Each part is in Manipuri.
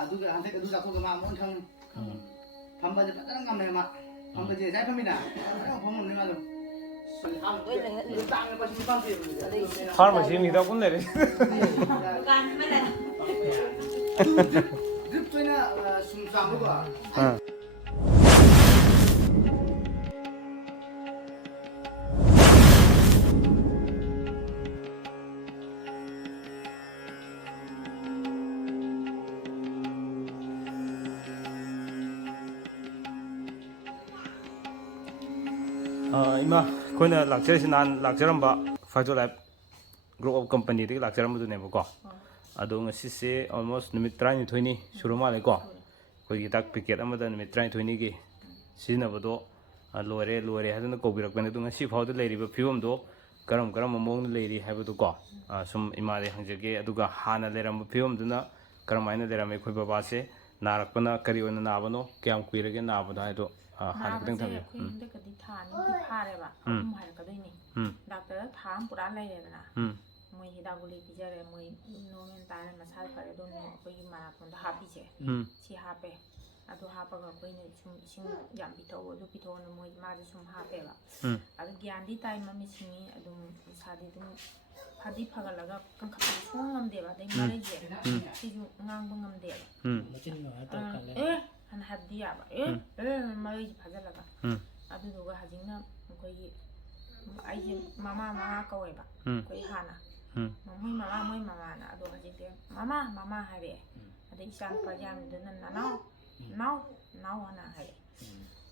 ꯑꯗꯨꯒ ꯍꯟꯗꯛ ꯑꯗꯨ ꯆꯥꯊꯣꯛꯑꯒ ꯃꯥ ꯑꯃꯨꯛ ꯈꯪꯉꯤ ꯐꯝꯕꯁꯦ ꯐꯖꯅ ꯉꯝꯃꯦ ꯃꯥ ꯐꯝꯕꯁꯦ ꯉꯁꯥꯏ ꯐꯝꯃꯤꯅ ꯐꯖꯅ ꯐꯝꯉꯝꯅꯤ ꯃꯥꯗꯣ ꯐꯥꯔꯃꯥꯁꯤ ꯃꯤꯗ ꯀꯨꯝ ꯂꯩꯔꯦ ꯗ꯭ꯔꯤꯞ ꯑꯣꯏꯅ ꯁꯨꯝ ꯆꯥꯝꯕꯀꯣ ꯏꯃꯥ ꯑꯩꯈꯣꯏꯅ ꯂꯥꯛꯆꯔꯤꯁꯤ ꯅꯍꯥꯟ ꯂꯥꯛꯆꯔꯝꯕ ꯐꯥꯏꯖꯣ ꯂꯥꯏꯐ ꯒ꯭ꯔꯨꯞ ꯑꯣꯐ ꯀꯝꯄꯅꯤꯗꯒꯤ ꯂꯥꯛꯆꯔꯝꯕꯗꯨꯅꯦꯕꯀꯣ ꯑꯗꯣ ꯉꯁꯤꯁꯦ ꯑꯣꯜꯃꯣꯁ ꯅꯨꯃꯤꯠ 12ꯅꯤ ꯁꯨꯔ ꯃꯥꯜꯂꯦꯀꯣ ꯑꯩꯈꯣꯏꯒꯤ ꯍꯤꯗꯥꯛ ꯄꯦꯀꯦꯠ ꯑꯃꯗ ꯅꯨꯃꯤꯠ 12ꯅꯤꯒꯤ ꯁꯤꯖꯤꯟꯅꯕꯗꯣ ꯂꯣꯏꯔꯦ ꯍꯥꯏꯗꯅ ꯀꯧꯕꯤꯔꯛꯄꯅꯦ ꯑꯗꯣ ꯉꯁꯤ ꯐꯥꯎꯗ ꯂꯩꯔꯤꯕ ꯐꯤꯕꯝꯗꯣ ꯀꯔꯝꯕ ꯃꯑꯣꯡꯗ ꯂꯩꯔꯤ ꯍꯥꯏꯕꯗꯨꯀꯣ ꯁꯨꯝ ꯏꯃꯥꯗꯩ ꯍꯪꯖꯒꯦ ꯑꯗꯨꯒ ꯍꯥꯟꯅ ꯂꯩꯔꯝꯕ ꯐꯤꯕꯝꯗꯨꯅ ꯀꯔꯝꯍꯥꯏꯅ ꯂꯩꯔꯝꯃꯦ ꯑꯩꯈꯣꯏ ꯕꯕꯥꯁꯦ ꯅꯥꯔꯛꯄꯅ ꯀꯔꯤ ꯑꯣꯏꯅ ꯅꯥꯕꯅꯣ ꯀꯌꯥꯝ ꯀꯨꯏꯔꯒꯦ ꯅꯥꯕꯗꯣ ꯍꯥꯏꯗꯣ ꯍꯥꯟꯅ ꯈꯤꯇꯪ ꯊꯝꯕꯤꯌꯨ ꯑꯩꯈꯣꯏ ꯍꯟꯗꯛꯀꯗꯤ ꯊꯥ ꯑꯅꯤꯗꯤ ꯐꯥꯔꯦꯕ ꯑꯍꯨꯝ ꯍꯥꯏꯔꯛꯀꯗꯣꯏꯅꯤ ꯗꯥꯛꯇꯔꯗ ꯊꯥ ꯑꯃ ꯄꯨꯔꯥ ꯂꯩꯔꯦꯗꯅ ꯃꯣꯏ ꯍꯤꯗꯥꯛ ꯒꯨꯂꯤ ꯄꯤꯖꯔꯦ ꯃꯣꯏ ꯅꯣꯔꯃꯦꯜ ꯇꯥꯔꯦ ꯃꯁꯥ ꯐꯔꯦ ꯑꯗꯨꯝ ꯑꯩꯈꯣꯏꯒꯤ ꯃꯥꯔꯥꯊꯣꯟꯗ ꯍꯥꯞꯄꯤꯁꯦ ꯁꯤ ꯍꯥꯞꯄꯦ ꯑꯗꯨ ꯍꯥꯞꯄꯒ ꯑꯩꯈꯣꯏꯅ ꯁꯨꯝ ꯏꯁꯤꯡ ꯌꯥꯝ ꯄꯤꯊꯛꯑꯣ ꯑꯗꯨ ꯄꯤꯊꯛꯑꯣꯅ ꯃꯣꯏ ꯃꯥꯁꯦ ꯁꯨꯝ ꯍꯥꯞꯄꯦꯕ ꯑꯗꯨ ꯒ꯭ꯌꯥꯟꯗꯤ ꯇꯥꯏ ꯃꯃꯤꯠ ꯁꯤꯡꯉꯤ ꯑꯗꯨꯝ ꯏꯁꯥꯗꯤ ꯑꯗꯨꯝ ꯐꯗꯤ ꯐꯒꯠꯂꯒ ꯀꯟꯈꯠꯄꯗꯤ ꯁꯨꯡꯉꯝ ꯉꯝꯗꯦꯕ ꯑꯗꯩ ꯃꯔꯩꯁꯦ ꯁꯤꯁꯨ ꯉꯥꯡꯕ ꯉꯝꯗꯦꯕ ꯍꯥꯟꯅ ꯍꯥꯏꯕꯗꯤ ꯌꯥꯕ ꯃꯔꯩꯁꯦ ꯐꯥꯖꯤꯜꯂꯒ ꯑꯗꯨꯗꯨꯒ ꯍꯧꯖꯤꯛꯅ ꯑꯩꯈꯣꯏꯒꯤ ꯑꯩꯁꯦ ꯃꯃꯥ ꯀꯧꯋꯦꯕ ꯑꯩꯈꯣꯏ ꯍꯥꯟꯅ ꯃꯣꯏ ꯃꯃꯥꯅ ꯑꯗꯣ ꯍꯧꯖꯤꯛꯇꯤ ꯃꯃꯥ ꯍꯥꯏꯔꯛꯑꯦ ꯑꯗꯩ ꯏꯆꯥ ꯅꯨꯄꯥ ꯌꯥꯝꯃꯤꯗꯨꯅ ꯅꯥꯎ ꯍꯥꯏꯅ ꯍꯥꯏꯔꯛꯑꯦ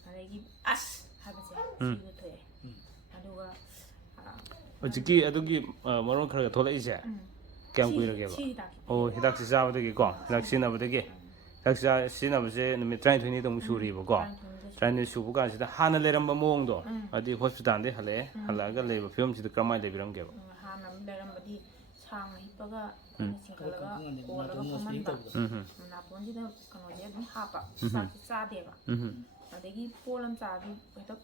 ꯑꯗꯒꯤ ꯑꯁ ꯍꯥꯏꯕꯁꯦ ꯁꯤꯁꯨ ꯊꯣꯛꯑꯦ ꯑꯗꯨꯒ ꯍꯧꯖꯤꯛꯀꯤ ꯑꯗꯨꯒꯤ ꯃꯔꯣꯟ ꯈꯔ ꯊꯣꯛꯂꯛꯏꯁꯦ ꯀꯌꯥꯝ ꯀꯨꯏꯔꯒꯦꯕ ꯑꯣ ꯍꯤꯗꯥꯛꯁꯤ ꯆꯥꯕꯗꯒꯤꯀꯣ ꯍꯤꯗꯥꯛ ꯁꯤꯖꯤꯟꯅꯕꯗꯒꯤ ꯍꯤꯗꯥꯛ ꯁꯤꯖꯤꯟꯅꯕꯁꯦ ꯅꯨꯃꯤꯠ 12ꯅꯤꯗ ꯑꯃꯨꯛ ꯁꯨꯔꯤꯕꯀꯣ 12ꯅꯤ ꯁꯨꯕ ꯀꯥꯟꯁꯤꯗ ꯍꯥꯟꯅ ꯂꯩꯔꯝꯕ ꯃꯑꯣꯡꯗꯣ ꯍꯥꯏꯗꯤ ꯍꯣꯁꯄꯤꯇꯥꯜꯗꯩ ꯍꯜꯂꯛꯑꯒ ꯂꯩꯕ ꯐꯤꯕꯝꯁꯤꯗ ꯀꯔꯝꯍꯥꯏꯅ ꯂꯩꯕꯤꯔꯝꯒꯦꯕ ꯍꯥꯟꯅ ꯂꯩꯔꯝꯕꯗꯤ ꯁꯥꯡꯅ ꯍꯤꯞꯄꯒ ꯑꯩꯈꯣꯏꯅ ꯆꯤꯡꯈꯠꯂꯒ ꯀꯣꯜꯂꯒ ꯐꯝꯍꯟꯕ ꯅꯥꯇꯣꯟꯁꯤꯗ ꯀꯩꯅꯣꯁꯦ ꯑꯗꯨꯝ ꯍꯥꯞꯄ ꯆꯥꯛꯁꯦ ꯆꯥꯗꯦꯕ ꯑꯗꯒꯤ ꯄꯣꯠ ꯑꯃ ꯆꯥꯔꯗꯤ ꯍꯦꯛꯇ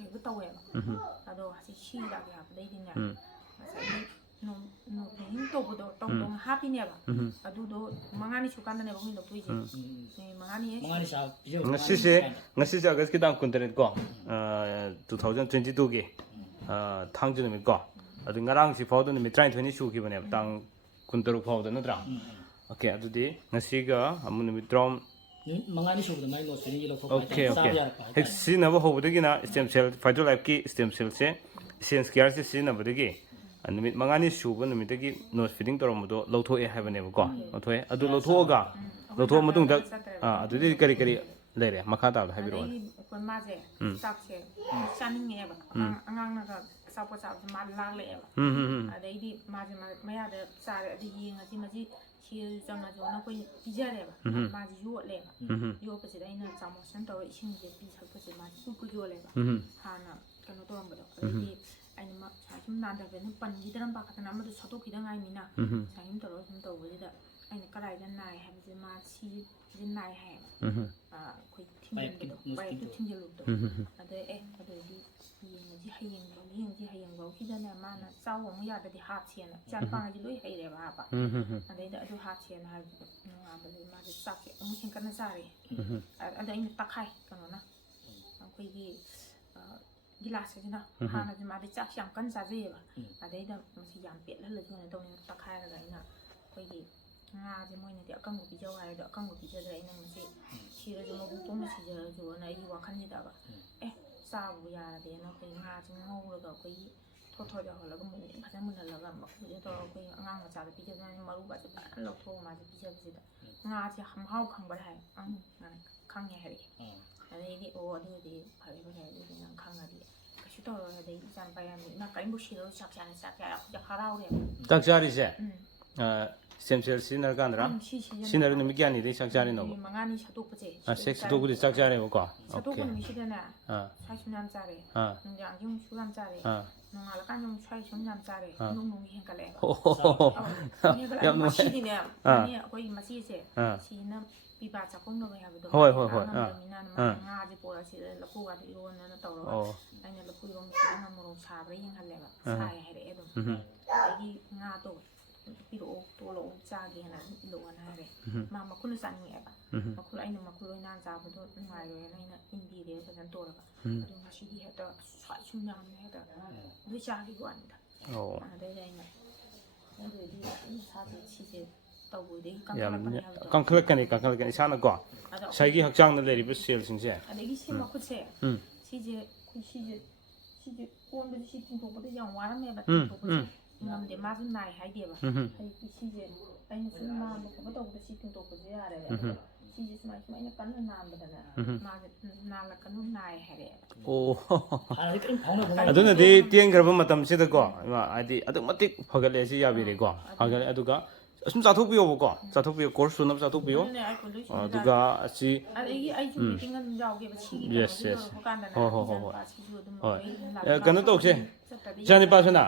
ꯍꯦꯛꯇ ꯇꯧꯋꯦꯕ ꯑꯗꯣ ꯁꯤ ꯍꯤꯗꯥꯛꯁꯦ ꯍꯥꯞꯄꯗꯩꯗꯤꯅꯦ ꯉꯁꯥꯏꯒꯤ ꯅꯣꯡ ꯇꯧꯕꯗꯣ ꯇꯧꯗꯧꯅ ꯍꯥꯞꯄꯤꯅꯦꯕ ꯑꯗꯨꯗꯣ 5ꯅꯤ ꯁꯨꯀꯥꯟꯗꯅꯦꯕ ꯑꯩꯈꯣꯏꯅ ꯂꯧꯊꯣꯛꯏꯁꯦ ꯉꯁꯤꯁꯦ ꯑꯥꯒꯁꯀꯤ ꯇꯥꯡ 19 ꯀꯣ 2022ꯒꯤ ꯊꯥꯡꯖ ꯅꯨꯃꯤꯠ ꯀꯣ ꯑꯗꯨ ꯉꯔꯥꯡꯁꯤ ꯐꯥꯎꯗ ꯅꯨꯃꯤꯠ 12ꯅꯤ ꯁꯨꯈꯤꯕꯅꯦꯕ ꯇꯥꯡ 16 ꯐꯥꯎꯗ ꯅꯠꯇ꯭ꯔꯥ ꯑꯣꯀꯦ ꯑꯗꯨꯗꯤ ꯉꯁꯤꯒ ꯑꯃꯨꯛ ꯅꯨꯃꯤꯠ 5ꯅꯤ ꯁꯨꯕꯗ ꯃꯥꯏ ꯅꯣꯠ ꯐꯤꯗꯤꯡꯒꯤ ꯂꯧꯊꯣꯛꯄ ꯑꯣꯀꯦ ꯆꯥꯕ ꯌꯥꯔꯛꯄ ꯍꯦꯛ ꯁꯤꯖꯤꯟꯅꯕ ꯍꯧꯕꯗꯒꯤꯅ ꯁ꯭ꯇꯦꯝ ꯁꯦꯜ ꯐꯥꯏꯇꯣ ꯂꯥꯏꯐꯀꯤ ꯁ꯭ꯇꯦꯝ ꯁꯦꯜꯁꯦ ꯏꯁꯦꯟꯁ ꯀꯤꯌꯥꯔꯁꯦ ꯁꯤꯖꯤꯟꯅꯕꯗꯒꯤ ꯅꯨꯃꯤꯠ 5ꯅꯤ ꯁꯨꯕ ꯅꯨꯃꯤꯠꯇꯒꯤ ꯅꯣꯠ ꯐꯤꯗꯤꯡ ꯇꯧꯔꯝꯕꯗꯣ ꯂꯧꯊꯣꯛꯑꯦ ꯍꯥꯏꯕꯅꯦꯕꯀꯣ ꯂꯧꯊꯣꯛꯑꯦ ꯑꯗꯨ ꯂꯧꯊꯣꯛꯑ ꯃꯇꯨꯡꯗ ꯑꯗꯨꯗꯤ ꯀꯔꯤ ꯂꯩꯔꯦ ꯃꯈꯥ ꯇꯥꯕꯗ ꯍꯥꯏꯕꯤꯔꯛꯑꯣ ꯑꯗꯩꯗꯤ ꯑꯩꯈꯣꯏ ꯃꯥꯁꯦ ꯆꯥꯛꯁꯦ ꯆꯥꯅꯤꯡꯉꯛꯑꯦꯕ ꯑꯉꯥꯡꯅꯒ ꯑꯆꯥꯄꯣꯠ ꯆꯥꯕꯁꯦ ꯃꯥ ꯂꯥꯡꯂꯛꯑꯦꯕ ꯑꯗꯩꯗꯤ ꯃꯥꯁꯦ ꯃꯌꯥꯗ ꯆꯥꯔꯦ ꯑꯗꯨ ꯌꯦꯡꯉꯁꯤ ꯃꯁꯤ ꯁꯤꯔꯁꯨ ꯆꯪꯉꯁꯨꯅ ꯑꯩꯈꯣꯏ ꯄꯤꯖꯔꯦꯕ ꯃꯥꯁꯦ ꯌꯣꯠꯂꯦꯕ ꯌꯣꯠꯄꯁꯤꯗ ꯑꯩꯅ ꯆꯥꯃꯁꯅ ꯇꯧꯔꯒ ꯏꯁꯤꯡꯁꯦ ꯄꯤꯊꯛꯄꯁꯦ ꯃꯥꯁꯦ ꯀꯨꯏ ꯌꯣꯜꯂꯦꯕ ꯍꯥꯟꯅ ꯀꯩꯅꯣ ꯇꯧꯔꯝꯕꯗꯣ ꯑꯗꯩꯗꯤ ꯑꯩꯅ ꯁꯨꯝ ꯅꯥꯟꯊꯕꯅ ꯄꯟꯈꯤꯗꯔꯝ ꯄꯥꯈꯠꯇꯅ ꯑꯃꯗꯣ ꯁꯠꯇꯣꯛꯈꯤꯗ ꯉꯥꯏꯅꯤꯅ ꯁꯨꯝ ꯇꯧꯔꯒ ꯁꯨꯝ ꯇꯧꯕꯁꯤꯗ ꯑꯩꯅ ꯀꯗꯥꯏꯗ ꯅꯥꯏ ꯍꯥꯏꯕꯁꯦ ꯃꯥ ꯁꯤꯁꯦ ꯅꯥꯏ ꯍꯥꯏꯌꯦꯕ ꯑꯩꯈꯣꯏ ꯊꯤꯡꯖꯤꯟꯕꯗꯣ ꯄꯥꯏꯞꯇꯨ ꯊꯤꯡꯖꯤꯜꯂꯨꯕꯗꯣ ꯑꯗꯩ ꯑꯗꯨꯗꯤ ꯌꯦꯡꯁꯤ ꯍꯌꯦꯡꯐꯥꯎꯁꯤꯗꯅꯦ ꯃꯥꯅ ꯆꯥꯎ ꯑꯃꯨꯛ ꯌꯥꯗꯗꯤ ꯍꯥꯞꯁꯦꯅ ꯏꯆꯥꯅꯨꯄꯥꯉꯩꯁꯦ ꯂꯣꯏ ꯍꯩꯔꯦꯕ ꯍꯥꯞꯄ ꯑꯗꯩꯗ ꯑꯗꯨ ꯍꯥꯞꯁꯦꯅ ꯍꯥꯏꯕꯗꯣ ꯅꯣꯡꯉꯥꯟꯕꯗꯒꯤ ꯃꯥꯁꯦ ꯆꯥꯛꯁꯦ ꯑꯃꯨꯛ ꯍꯦꯟꯀꯠꯅ ꯆꯥꯔꯦ ꯑꯗ ꯑꯩꯅ ꯇꯛꯈꯥꯏ ꯀꯩꯅꯣꯅ ꯑꯩꯈꯣꯏꯒꯤ ꯒꯤꯂꯥꯁꯁꯤꯅ ꯍꯥꯟꯅꯗꯤ ꯃꯥꯗꯤ ꯆꯥꯛꯁꯦ ꯌꯥꯝ ꯀꯟꯅ ꯆꯥꯖꯩꯌꯦꯕ ꯑꯗꯩꯗ ꯃꯁꯤ ꯌꯥꯝ ꯄꯦꯠꯍꯜꯂꯁꯨꯅ ꯇꯧꯅꯤꯅ ꯇꯛꯈꯥꯏꯔꯒ ꯑꯩꯅ ꯑꯩꯈꯣꯏꯒꯤ ꯉꯥꯁꯦ ꯃꯣꯏꯅꯗꯤ ꯑꯀꯪꯕ ꯄꯤꯖꯧ ꯍꯥꯏꯔꯗꯣ ꯑꯀꯪꯕ ꯄꯤꯖꯗ꯭ꯔꯦ ꯑꯩꯅ ꯉꯁꯤ ꯁꯤꯔꯁꯨ ꯃꯕꯨꯛ ꯇꯣꯡꯅ ꯁꯤꯖꯔꯁꯨꯅ ꯑꯩꯒꯤ ꯋꯥꯈꯜꯁꯤꯗꯕ ꯆꯥꯕꯕꯨ ꯌꯥꯔꯗꯦꯅ ꯑꯩꯈꯣꯏ ꯉꯥꯁꯦ ꯉꯧꯔꯒ ꯑꯩꯈꯣꯏꯒꯤ ꯊꯣꯠ ꯌꯥꯎꯍꯜꯂꯒ ꯐꯖꯅ ꯃꯨꯟꯍꯜꯂꯒ ꯃꯈꯨꯁꯦ ꯇꯧꯔꯒ ꯑꯩꯈꯣꯏ ꯑꯉꯥꯡ ꯃꯆꯥꯗ ꯄꯤꯖꯗꯅ ꯃꯔꯨꯒꯁꯦ ꯐꯖꯅ ꯂꯧꯊꯣꯛꯑꯒ ꯃꯥꯁꯦ ꯄꯤꯖꯕꯁꯤꯗ ꯉꯥꯁꯦ ꯃꯍꯥꯎ ꯈꯪꯕ꯭ꯔꯥ ꯍꯥꯏ ꯈꯪꯉꯦ ꯍꯥꯏꯔꯛꯑꯦ ꯑꯗꯩꯗꯤ ꯑꯗꯨꯗꯤ ꯐꯔꯦ ꯑꯗꯨꯗꯤ ꯅꯪ ꯈꯪꯉꯗꯤ ꯀꯩꯁꯨ ꯇꯧꯔꯣꯏ ꯑꯗꯩ ꯏꯆꯥꯅꯨꯄꯥ ꯌꯥꯝꯃꯤ ꯏꯃꯥ ꯀꯔꯤꯝꯕꯨ ꯁꯤꯔꯣꯏ ꯆꯥꯛ ꯆꯥꯔꯦ ꯍꯔꯥꯎꯔꯦꯕ ꯆꯥꯛ ꯆꯥꯔꯤꯁꯦ ꯁ꯭ꯇꯦꯝ ꯁꯦꯜ ꯁꯤꯖꯤꯟꯅꯔꯀꯥꯟꯗ꯭ꯔꯥ ꯁꯤꯖꯤꯟꯅꯔ ꯅꯨꯃꯤꯠ ꯀꯌꯥꯅꯤꯗꯩ ꯆꯥꯛ ꯆꯥꯔꯤꯅꯣꯕ ꯅꯨꯃꯤꯠ 5ꯅꯤ ꯁꯠꯇꯣꯛꯄꯁꯦ ꯁꯠꯇꯣꯛꯄꯗꯤ ꯆꯥꯛ ꯆꯥꯔꯦꯕꯀꯣ ꯁꯠꯇꯣꯛꯄ ꯅꯨꯃꯤꯠꯁꯤꯗꯅꯦ ꯁ꯭ꯋꯥꯏ ꯁꯨꯝ ꯌꯥꯝ ꯆꯥꯔꯦ ꯅꯨꯡꯗꯥꯡꯁꯤ ꯑꯃꯨꯛ ꯁꯨ ꯌꯥꯝ ꯆꯥꯔꯦ ꯅꯣꯡꯉꯥꯜꯂꯀꯥꯟꯗ ꯑꯃꯨꯛ ꯁ꯭ꯋꯥꯏ ꯁꯨꯝ ꯌꯥꯝ ꯆꯥꯔꯦ ꯅꯨꯡ ꯍꯦꯟꯒꯠꯂꯛꯑꯦꯕ ꯍꯦꯟꯒꯠꯂꯛꯑꯦ ꯃꯁꯤꯗꯤꯅꯦ ꯑꯩꯈꯣꯏ ꯃꯆꯦꯁꯦ ꯁꯤꯅ ꯄꯤꯕꯥ ꯆꯥꯛꯈꯨꯝꯅꯕ ꯍꯥꯏꯕꯗꯣ ꯉꯝꯗꯕꯅꯤꯅ ꯉꯥꯁꯦ ꯄꯣꯔꯛ ꯁꯤꯗ ꯂꯐꯨꯒꯗꯣ ꯏꯔꯣꯟꯅ ꯇꯧꯔꯒ ꯑꯩꯅ ꯂꯐꯨ ꯏꯔꯣꯟꯕꯁꯤꯗ ꯃꯣꯔꯣꯛ ꯁꯥꯕ꯭ꯔꯥ ꯌꯦꯡꯍꯜꯂꯦꯕ ꯁꯥꯏ ꯍꯥꯏꯔꯛꯑꯦ ꯑꯗꯨꯝ ꯑꯗꯒꯤ ꯉꯥꯗꯣ ꯄꯤꯔꯛꯑꯣ ꯇꯣꯂꯛꯑꯣ ꯆꯥꯒꯦꯅ ꯏꯜꯂꯛꯑꯣꯅ ꯍꯥꯏꯔꯦ ꯃꯥ ꯃꯈꯨꯠꯅ ꯆꯥꯅꯤꯡꯉꯦꯕ ꯃꯈꯨꯠ ꯑꯩꯅ ꯃꯈꯨꯠ ꯑꯣꯏꯅ ꯆꯥꯕꯗꯣ ꯅꯨꯡꯉꯥꯏꯔꯣꯏꯅ ꯑꯩꯅ ꯏꯟꯕꯤꯔꯦ ꯐꯖꯅ ꯇꯧꯔꯒ ꯑꯗꯣ ꯉꯁꯤꯗꯤ ꯍꯦꯛꯇ ꯁ꯭ꯋꯥꯏ ꯁꯨꯝ ꯌꯥꯝꯅ ꯍꯦꯛꯇ ꯑꯗꯨ ꯆꯥꯈꯤꯕ ꯋꯥꯅꯤꯗ ꯑꯗꯩꯗꯤ ꯑꯩꯅ ꯑꯗꯨꯗꯤ ꯏꯁꯥꯁꯦ ꯁꯤꯁꯦ ꯇꯧꯕꯗꯒꯤ ꯀꯟꯈꯠꯂꯛꯀꯅꯤ ꯍꯥꯏꯕꯗꯣ ꯀꯟꯈꯠꯂꯛꯀꯅꯤ ꯏꯁꯥꯅꯀꯣ ꯉꯁꯥꯏꯒꯤ ꯍꯛꯆꯥꯡꯗ ꯂꯩꯔꯤꯕ ꯁꯦꯜꯁꯤꯡꯁꯦ ꯑꯗꯒꯤ ꯁꯤ ꯃꯈꯨꯠꯁꯦ ꯁꯤꯁꯦ ꯁꯤꯁꯦ ꯀꯣꯟꯕꯁꯦ ꯁꯤ ꯇꯤꯡꯊꯣꯛꯄꯗ ꯌꯥꯝ ꯋꯥꯔꯝꯃꯦꯕ ꯇꯤꯡꯊꯣꯛꯄꯁꯦ ꯉꯝꯗꯦ ꯃꯥꯁꯨ ꯅꯥꯏ ꯍꯥꯏꯗꯦꯕ ꯍꯧꯖꯤꯛꯇꯤ ꯁꯤꯁꯦ ꯑꯩꯅ ꯁꯨꯝ ꯅꯥꯝꯕ ꯈꯣꯠꯄ ꯇꯧꯕꯗ ꯁꯤ ꯇꯤꯡꯊꯣꯛꯄꯁꯦ ꯌꯥꯔꯦꯕ ꯁꯤꯁꯦ ꯁꯨꯃꯥꯏꯅ ꯑꯩꯅ ꯀꯟꯅ ꯅꯥꯝꯕꯗꯅ ꯃꯥꯁꯦ ꯅꯥꯜꯂꯛꯀꯅꯨ ꯅꯥꯏ ꯍꯥꯏꯔꯛꯑꯦꯕ ꯑꯣ ꯍꯥꯟꯅꯗꯤ ꯀꯔꯤꯝ ꯐꯥꯎꯅꯕ ꯑꯗꯨꯅꯗꯤ ꯇꯦꯟꯈ꯭ꯔꯕ ꯃꯇꯝꯁꯤꯗꯀꯣ ꯍꯥꯏꯗꯤ ꯑꯗꯨꯛ ꯃꯇꯤꯛ ꯐꯒꯠꯂꯦ ꯁꯤ ꯌꯥꯕꯤꯔꯦꯀꯣ ꯐꯒꯠꯂꯦ ꯑꯗꯨꯒ ꯑꯁꯨꯝ ꯆꯥꯊꯣꯛꯄꯤꯌꯣꯕꯀꯣ ꯆꯥꯊꯣꯛꯄꯤꯌꯣ ꯀꯣꯔꯁ ꯁꯨꯅꯕ ꯆꯥꯊꯣꯛꯄꯤꯌꯣ ꯑꯗꯨꯒ ꯑꯁꯤ ꯑꯗꯒꯤ ꯑꯩꯁꯨ ꯃꯤꯇꯤꯡ ꯑꯗꯨꯝ ꯌꯥꯎꯒꯦꯕ ꯁꯤꯒꯤ ꯌꯦꯁ ꯀꯩꯅꯣꯁꯤ ꯌꯦꯁ ꯂꯣꯏꯔꯛꯄ ꯀꯥꯟꯗꯅ ꯍꯣꯏ ꯏꯆꯥꯅꯨꯄꯥꯁꯤꯁꯨ ꯑꯗꯨꯝ ꯍꯣꯏ ꯀꯩꯅꯣ ꯇꯧꯁꯦ ꯏꯆꯥꯅꯤꯄꯥꯁꯨꯅ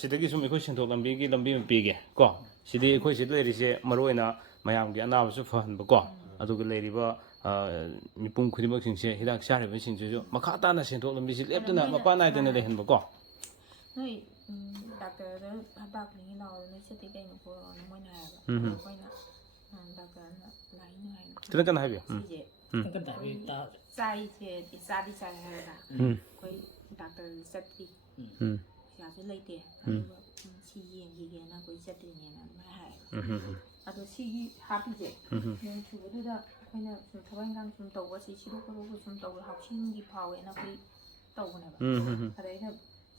ꯁꯤꯗꯒꯤ ꯁꯨꯝ ꯑꯩꯈꯣꯏ ꯁꯦꯟꯊꯣꯛ ꯂꯝꯕꯤꯒꯤ ꯂꯝꯕꯤ ꯑꯃ ꯄꯤꯒꯦ ꯀꯣ ꯁꯤꯗꯤ ꯑꯩꯈꯣই ꯁꯤꯗ ꯂꯩꯔꯤꯁꯦ ꯃꯔꯨꯑꯣꯏꯅ ꯃꯌꯥꯝꯒꯤ ꯑꯅꯥꯕꯁꯨ ꯐꯍꯟꯕꯀꯣ ꯑꯗꯨꯒ ꯂꯩꯔꯤꯕ ꯃꯤꯄꯨꯝ ꯈꯨꯗꯤꯡꯃꯛꯁꯤꯡꯁꯦ ꯍꯤꯗꯥꯛ ꯆꯥꯔꯤꯕꯁꯤꯡꯁꯤꯁꯨ ꯃꯈꯥ ꯇꯥꯅ ꯁꯦꯟꯊꯣꯛ ꯂꯝꯕꯤꯁꯤ ꯂꯦꯞꯇꯅ ꯃꯄꯥꯟ ꯅꯥꯏꯗꯅ ꯂꯩꯍꯟꯕꯀꯣ ꯅꯣꯏ ꯗꯥꯛꯇꯔꯗ ꯍꯤꯗꯥꯛ ꯂꯩꯅꯤ ꯂꯥꯛꯑꯣ ꯅꯣꯏ ꯆꯠꯇꯦ ꯀꯩꯅꯣ ꯈꯣꯠꯂꯣꯅ ꯃꯣꯏꯅ ꯍꯥꯏꯌꯦꯕ ꯑꯩꯈꯣꯏꯅ ꯗꯥꯛꯇꯔꯅ ꯂꯥꯛꯏꯅꯨ ꯍꯥꯏꯅ ꯈꯤꯇꯪ ꯀꯟꯅ ꯍꯥꯏꯕꯤꯌꯨ ꯁꯤꯁꯦ ꯆꯥꯏꯁꯦ ꯆꯥꯗꯤ ꯆꯥꯏ ꯍꯥꯏꯔꯒ ꯑꯩꯈꯣꯏ ꯗꯥꯛꯇꯔꯗ ꯆꯠꯇ꯭ꯔꯤ ꯄꯩꯁꯥꯁꯨ ꯂꯩꯇꯦ ꯑꯗꯨꯒ ꯁꯤ ꯌꯦꯡꯈꯤꯒꯦꯅ ꯑꯩꯈꯣꯏ ꯆꯠꯇ꯭ꯔꯤꯅꯦꯅ ꯑꯗꯨꯃꯥꯏꯅ ꯍꯥꯏꯌꯦꯕ ꯑꯗꯣ ꯁꯤꯒꯤ ꯍꯥꯞꯄꯤꯁꯦ ꯅꯣꯡ ꯆꯨꯕꯗꯨꯗ ꯑꯩꯈꯣꯏꯅ ꯁꯨꯝ ꯊꯕꯛ ꯏꯟꯈꯥꯡ ꯁꯨꯝ ꯇꯧꯕ ꯁꯤꯗꯣꯛ ꯈꯣꯠꯇꯣꯛꯄ ꯁꯨꯝ ꯇꯧꯕ ꯍꯥꯎꯁꯤꯡꯒꯤ ꯐꯥꯎꯋꯦꯅ ꯑꯩꯈꯣꯏ ꯇꯧꯕꯅꯦꯕ ꯑꯗ ꯑꯩꯅ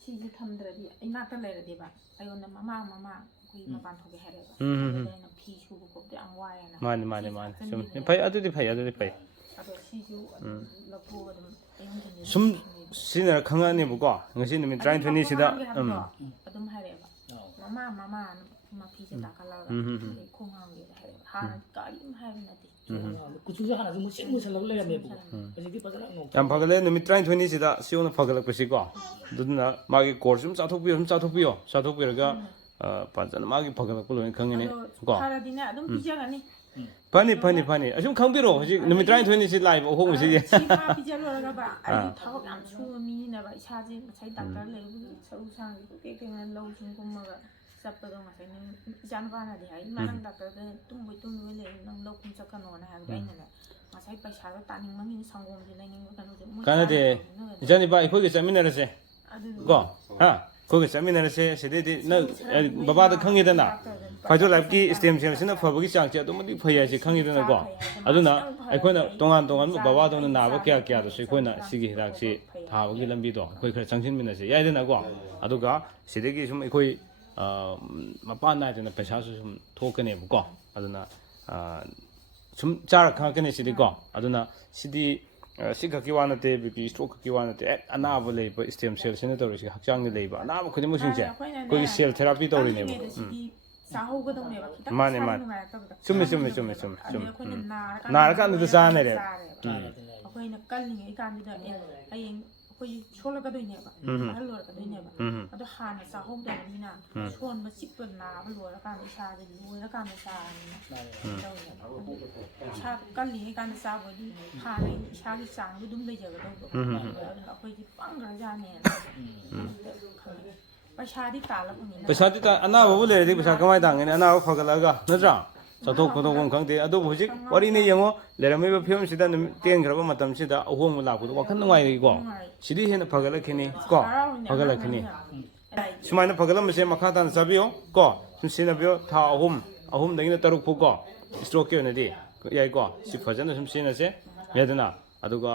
ꯁꯤꯁꯦ ꯊꯝꯗ꯭ꯔꯗꯤ ꯑꯩ ꯅꯥꯛꯇ ꯂꯩꯔꯗꯤꯕ ꯑꯩꯉꯣꯟꯗ ꯃꯃꯥ ꯑꯩꯈꯣꯏ ꯃꯄꯥꯟ ꯊꯣꯛꯀꯦ ꯍꯥꯏꯔꯦꯕ ꯑꯗꯨꯗ ꯑꯩꯅ ꯐꯤ ꯁꯨꯕ ꯈꯣꯠꯄ ꯌꯥꯝ ꯋꯥꯏꯑꯦꯅ ꯃꯥꯅꯤ ꯁꯨꯝ ꯐꯩ ꯑꯗꯨꯗꯤ ꯐꯩ ꯑꯗꯣ ꯁꯤꯁꯨ ꯑꯗꯨꯝ ꯂꯧꯊꯣꯛꯑꯒ ꯑꯗꯨꯝ ꯑꯌꯨꯛ ꯁꯨꯝ ꯁꯤꯖꯤꯟꯅꯔ ꯈꯪꯉꯛꯑꯅꯦꯕꯀꯣ ꯉꯁꯤ ꯅꯨꯃꯤꯠ 23ꯁꯤꯗ ꯑꯗꯨꯝ ꯍꯥꯏꯔꯛꯑꯦꯕ ꯃꯃꯥ ꯃꯐꯤꯁꯦ ꯇꯥꯈꯠꯂꯒ ꯑꯩ ꯈꯣꯡ ꯍꯥꯝꯒꯦꯅ ꯍꯥꯏꯔꯛꯑꯦꯕ ꯍꯥꯟꯅꯗꯤ ꯀꯔꯤꯝ ꯍꯥꯏꯕ ꯅꯠꯇꯦ ꯀꯨꯆꯨꯁꯦ ꯍꯥꯟꯅꯁꯨ ꯃꯨꯁꯜꯂꯒ ꯂꯩꯔꯝꯃꯦꯕꯀꯣ ꯍꯧꯖꯤꯛꯇꯤ ꯐꯖꯅ ꯌꯥꯝ ꯐꯒꯠꯂꯦ ꯅꯨꯃꯤꯠ 23ꯁꯤꯗ ꯁꯤꯅ ꯐꯒꯠꯂꯛꯄꯁꯤꯀꯣ ꯑꯗꯨꯅ ꯃꯥꯒꯤ ꯀꯣꯔꯁ ꯁꯨꯝ ꯆꯥꯊꯣꯛꯄꯤꯔꯒ ꯐꯖꯅ ꯃꯥꯒꯤ ꯐꯒꯠꯂꯛꯄ ꯂꯣꯏꯅ ꯈꯪꯉꯤꯅꯦ ꯀꯣ ꯐꯔꯗꯤꯅꯦ ꯑꯗꯨꯝ ꯄꯤꯖꯒꯅꯤ ꯐꯅꯤ ꯑꯁꯨꯝ ꯈꯪꯕꯤꯔꯣ ꯍꯧꯖꯤꯛ ꯅꯨꯃꯤꯠ 23ꯁꯤ ꯂꯥꯛꯏꯕ ꯑꯍꯣꯡꯕꯁꯤꯗꯤ ꯁꯤ ꯃꯥ ꯄꯤꯖꯂꯨꯔꯒꯕ ꯑꯩꯁꯨ ꯊꯕꯛ ꯌꯥꯝ ꯁꯨꯕ ꯃꯤꯅꯤꯅꯕ ꯏꯁꯥꯁꯦ ꯉꯁꯥꯏ ꯗꯥꯛꯇꯔ ꯂꯩꯕꯒꯤ ꯁꯔꯨ ꯁꯥꯡꯁꯦ ꯇꯦꯛꯅ ꯂꯧꯁꯤꯡ ꯀꯨꯝꯃꯒ ꯆꯠꯄꯗꯣ ꯉꯁꯥꯏ ꯏꯆꯥꯅꯨꯄꯥꯅꯗꯤ ꯍꯥꯏ ꯏꯃꯥ ꯅꯪ ꯗꯥꯛꯇꯔꯗ ꯇꯨꯝꯕꯩ ꯂꯩ ꯅꯪ ꯂꯧ ꯀꯨꯝ ꯆꯠꯀꯅꯣꯅ ꯍꯥꯏꯕꯗꯣ ꯑꯩꯅꯅꯦ ꯉꯁꯥꯏ ꯄꯩꯁꯥꯗꯣ ꯇꯥꯅꯤꯡꯕ ꯃꯤꯅ ꯁꯪꯒꯣꯝꯁꯦ ꯂꯩꯅꯤꯡꯕ ꯀꯩꯅꯣꯁꯦ ꯀꯥꯟꯅꯗꯦ ꯏꯆꯥꯅꯤꯄꯥ ꯑꯩꯈꯣꯏꯒ ꯆꯠꯃꯤꯟꯅꯔꯁꯦ ꯀꯣ ꯑꯩꯈꯣꯏꯒ ꯆꯠꯃꯤꯟꯅꯔꯁꯦ ꯁꯤꯗꯩꯗꯤ ꯅꯪ ꯕꯕꯥꯗ ꯈꯪꯉꯤꯗꯅ ꯐꯥꯏꯇꯣ ꯂꯥꯏꯐꯀꯤ ꯁ꯭ꯇꯦꯝ ꯁꯦꯜꯁꯤꯅ ꯐꯕꯒꯤ ꯆꯥꯡꯁꯦ ꯑꯗꯨꯝꯃꯗꯤ ꯐꯩ ꯍꯥꯏꯁꯦ ꯈꯪꯉꯤꯗꯅꯀꯣ ꯑꯗꯨꯅ ꯑꯩꯈꯣꯏꯅ ꯇꯣꯉꯥꯟꯕ ꯕꯕꯥꯗꯧꯅ ꯅꯥꯕ ꯀꯌꯥꯗꯁꯨ ꯑꯩꯈꯣꯏꯅ ꯁꯤꯒꯤ ꯍꯤꯗꯥꯛꯁꯤ ꯊꯥꯕꯒꯤ ꯂꯝꯕꯤꯗꯣ ꯑꯩꯈꯣꯏ ꯈꯔ ꯆꯪꯁꯤꯟꯃꯤꯟꯅꯁꯦ ꯌꯥꯏꯗꯅꯀꯣ ꯑꯗꯨꯒ ꯁꯤꯗꯒꯤ ꯁꯨꯝ ꯑꯩꯈꯣꯏ ꯃꯄꯥꯟ ꯅꯥꯏꯗꯅ ꯄꯩꯁꯥꯁꯨ ꯁꯨm ꯊꯣꯛꯀꯅꯦꯕꯀꯣ ꯑꯗꯨꯅ ꯁꯨꯝ ꯆꯥꯔ ꯈꯪꯉꯛꯀꯅꯤ ꯁꯤꯗꯤꯀꯣ ꯑꯗꯨꯅ ꯁꯤꯗꯤ ꯁꯤ ꯈꯛꯀꯤ ꯋꯥ ꯅꯠꯇꯦ BP ꯁ꯭ꯇ꯭ꯔꯣꯛ ꯈꯛꯀꯤ ꯋꯥ ꯅꯠꯇꯦ ꯑꯅꯥꯕ ꯂꯩꯕ ꯁ꯭ꯇꯦꯝ ꯁꯦꯜꯁꯤꯅ ꯇꯧꯔꯤꯁꯤ ꯍꯛꯆꯥꯡꯗ ꯂꯩꯕ ꯑꯅꯥꯕ ꯈꯨꯗꯤꯡꯃꯛꯁꯤꯡꯁꯦ ꯑꯩꯈꯣꯏꯒꯤ ꯁꯦꯜ ꯊꯦꯔꯥꯄꯤ ꯇꯧꯔꯤꯅꯦꯕ ꯆꯥꯍꯧꯒꯗꯧꯅꯦꯕ ꯈꯤꯇꯪ ꯃꯥꯅꯦ ꯏꯁꯥꯗ ꯅꯨꯡꯉꯥꯏꯔꯛꯇꯕꯗ ꯆꯨꯝꯃꯦ ꯑꯩꯈꯣꯏꯅ ꯅꯥꯔꯀꯥꯟꯗ ꯆꯥꯅꯔꯦ ꯑꯩꯈꯣꯏꯅ ꯀꯜꯂꯤꯉꯩ ꯀꯥꯟꯗꯨꯗ ꯍꯌꯦꯡ ꯑꯩꯈꯣꯏ ꯁꯣꯜꯂꯛꯀꯗꯣꯏꯅꯦꯕ ꯑꯍꯜ ꯑꯣꯏꯔꯛꯀꯗꯣꯏꯅꯦꯕ ꯑꯗꯣ ꯍꯥꯟꯅ ꯆꯥꯍꯧꯗꯕꯅꯤꯅ ꯁꯣꯟꯕ ꯆꯤꯛꯄ ꯅꯥꯕ ꯂꯣꯏꯔꯀꯥꯟꯗ ꯏꯁꯥꯁꯦ ꯂꯣꯏꯔꯀꯥꯟꯗ ꯆꯥꯔꯅꯤꯅ ꯇꯧꯋꯦꯕ ꯏꯁꯥ ꯀꯜꯂꯤꯉꯩ ꯀꯥꯟꯗ ꯆꯥꯕꯗꯤ ꯍꯥꯟꯅ ꯏꯁꯥꯒꯤ ꯆꯥꯡꯗꯣ ꯑꯗꯨꯝ ꯂꯩꯖꯒꯗꯧꯕ ꯑꯗꯨꯅ ꯑꯩꯈꯣꯏꯗꯤ ꯄꯪꯈ꯭ꯔꯖꯥꯠꯅꯦꯅ ꯈꯜꯂꯦ ꯄꯩꯁꯥꯗꯤ ꯇꯥꯜꯂ ꯐꯪꯉꯤꯅ ꯑꯅꯥꯕꯕꯨ ꯂꯩꯔꯗꯤ ꯄꯩꯁꯥ ꯀꯃꯥꯏꯅ ꯇꯥꯡꯒꯅꯤ ꯑꯅꯥꯕ ꯐꯒꯠꯂꯒ ꯅꯠꯇ꯭ꯔꯥ ꯆꯠꯊꯣꯛ ꯈꯣꯠꯊꯣꯛꯐꯝ ꯈꯪꯗꯦ ꯑꯗꯨꯕꯨ ꯍꯧꯖꯤꯛ ꯋꯥꯔꯤꯅꯤ ꯌꯦꯡꯉꯣ ꯂꯩꯔꯝꯃꯤꯕ ꯐꯤꯕꯝꯁꯤꯗ ꯅꯨꯃꯤꯠ ꯇꯦꯟꯈ꯭ꯔꯕ ꯃꯇꯝꯁꯤꯗ ꯑꯍꯣꯡꯕ ꯂꯥꯛꯄꯗꯣ ꯋꯥꯈꯜ ꯅꯨꯡꯉꯥꯏꯔꯤꯀꯣ ꯁꯤꯗꯤ ꯍꯦꯟꯅ ꯐꯒꯠꯂꯛꯈꯤꯅꯤ ꯀꯣ ꯐꯒꯠꯂꯛꯈꯤꯅꯤ ꯁꯨꯃꯥꯏꯅ ꯐꯒꯠꯂꯝꯕꯁꯦ ꯃꯈꯥ ꯇꯥꯅ ꯆꯥꯕꯤꯌꯣ ꯀꯣ ꯁꯨꯝ ꯁꯤꯖꯤꯟꯅꯕꯤꯌꯣ ꯊꯥ ꯑꯍꯨꯝꯗꯒꯤꯅ 3 ꯐꯥꯎ ꯀꯣ ꯁ꯭ꯇ꯭ꯔꯣꯛꯀꯤ ꯑꯣꯏꯅꯗꯤ ꯌꯥꯏꯀꯣ ꯁꯤ ꯐꯖꯅ ꯁꯨꯝ ꯁꯤꯖꯤꯟꯅꯁꯦ ꯌꯥꯏꯗꯅ ꯑꯗꯨꯒ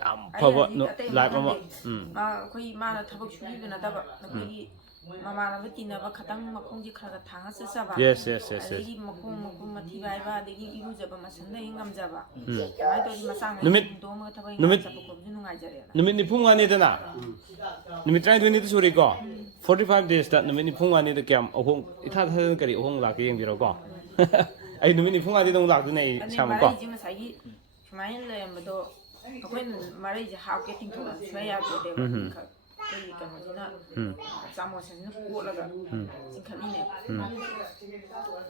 ꯌꯥꯝ ꯐꯕ ꯂꯥꯏꯐ ꯑꯃ ꯑꯩꯈꯣꯏ ꯃꯥꯅ ꯊꯕꯛ ꯁꯨꯕꯤꯕ ꯅꯠꯇꯕ ꯑꯩꯈꯣꯏꯒꯤ ꯃꯃꯥꯟꯅꯕ ꯇꯤꯟꯅꯕ ꯈꯇꯪ ꯃꯈꯣꯡꯁꯦ ꯈꯔ ꯊꯥꯡꯉ ꯆꯠꯆꯕ ꯑꯗꯒꯤ ꯃꯈꯣꯡ ꯃꯊꯤ ꯐꯥꯏꯕ ꯑꯗꯒꯤ ꯏꯔꯨꯖꯕ ꯃꯁꯟꯗ ꯉꯝꯖꯕ ꯑꯗꯨꯃꯥꯏꯅ ꯇꯧꯔꯤ ꯃꯆꯥꯡ ꯍꯨꯟꯗꯣꯛꯑꯃꯒ ꯊꯕꯛ ꯏꯟꯈꯥꯡ ꯆꯠꯄ ꯈꯣꯠꯄꯁꯨ ꯅꯨꯡꯉꯥꯏꯖꯔꯦꯅ ꯅꯨꯃꯤꯠ 45ꯅꯤꯗꯅ ꯅꯨꯃꯤꯠ 23ꯗꯤ ꯁꯨꯔꯤꯀꯣ 45 ꯗꯦꯖꯇ ꯅꯨꯃꯤꯠ 45ꯅꯤꯗ ꯀꯌꯥꯝ ꯏꯊꯥ ꯊꯥꯖꯗꯅ ꯀꯔꯤ ꯑꯍꯣꯡꯕ ꯂꯥꯛꯀꯦ ꯌꯦꯡꯕꯤꯔꯣꯀꯣ ꯑꯩ ꯅꯨꯃꯤꯠ 45ꯗꯤ ꯑꯃꯨꯛ ꯂꯥꯛꯇꯣꯏꯅꯦ ꯑꯩ ꯏꯁꯥꯃꯛꯀꯣ ꯃꯔꯩꯁꯦ ꯉꯁꯥꯏꯒꯤ ꯁꯨꯃꯥꯏꯅ ꯂꯩꯔꯝꯕꯗꯣ ꯑꯩꯈꯣꯏꯅ ꯃꯔꯩꯁꯦ ꯍꯥꯞꯀꯦ ꯇꯤꯡꯊꯣꯛꯑꯁꯨ ꯁꯨꯡꯌꯥ ꯌꯥꯗꯦꯕ ꯑꯩꯈꯣꯏꯒꯤ ꯀꯩꯅꯣꯁꯤꯅ ꯆꯥꯃꯣꯁꯤꯅ ꯀꯣꯠꯂꯒ ꯆꯤꯡꯈꯠꯂꯤꯅꯦ